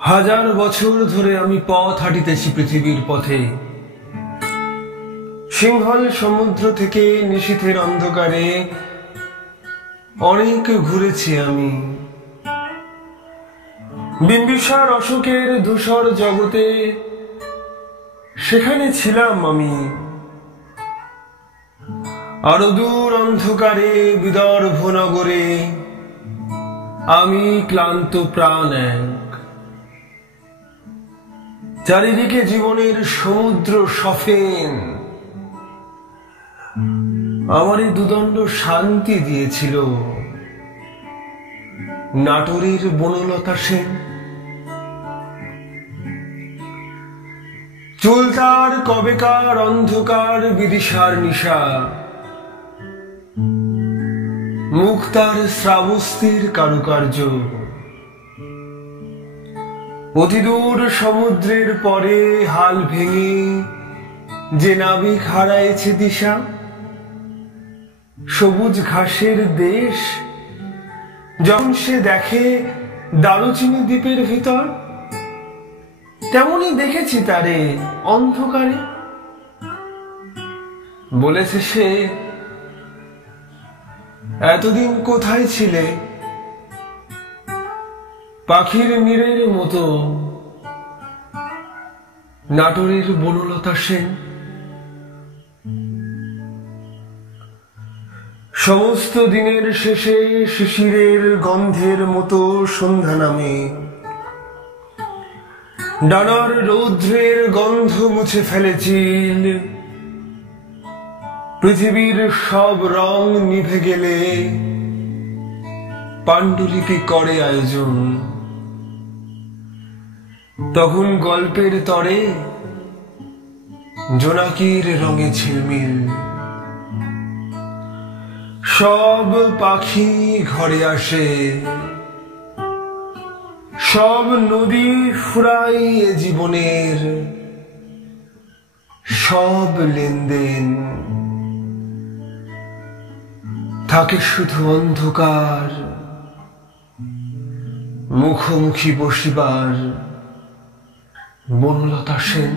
হাজার বছর ধরে আমি পথ হাঁটিতেছি পৃথিবীর পথে। সিংহল সমুদ্র থেকে নিশীথের অন্ধকারে অনেক ঘুরেছি আমি। বিম্বিসার অশোকের ধূসর জগতে সেখানে ছিলাম আমি। আরো দূর অন্ধকারে বিদর্ভ নগরে আমি ক্লান্ত প্রাণ এক। চারিদিকে জীবনের সমুদ্র সফেন আমারই দুদণ্ড শান্তি দিয়েছিল নাটোরের বনলতা সেন। চুল তার কবেকার অন্ধকার বিদিশার নিশা, মুখ তার শ্রাবস্তির কারুকার্য। অতিদূর সমুদ্রের পরে হাল ভেঙে যে নাবিক হারাইছে দিশা, সবুজ ঘাসের দেশ যখন সে দেখে দারুচিনি দ্বীপের ভিতর, তেমনি দেখেছি তারে অন্ধকারে। বলেছে সে, এতদিন কোথায় ছিলে? পাখির নীড়ের মতো নাটোরের বনলতা সেন। সমস্ত দিনের শেষে শিশিরের গন্ধের মতো সন্ধ্যা নামে, ডানার রৌদ্রের গন্ধ মুছে ফেলেছিল। পৃথিবীর সব রং নিভে গেলে পাণ্ডুলিপি করে আয়োজন। তখন গল্পের তরে জোনাকির রঙে ঝিলমিল। সব পাখি ঘরে আসে, সব নদী ফুরাই এ জীবনের, সব লেনদেন থাকে শুধু অন্ধকার, মুখোমুখি বসিবার বনলতা সেন।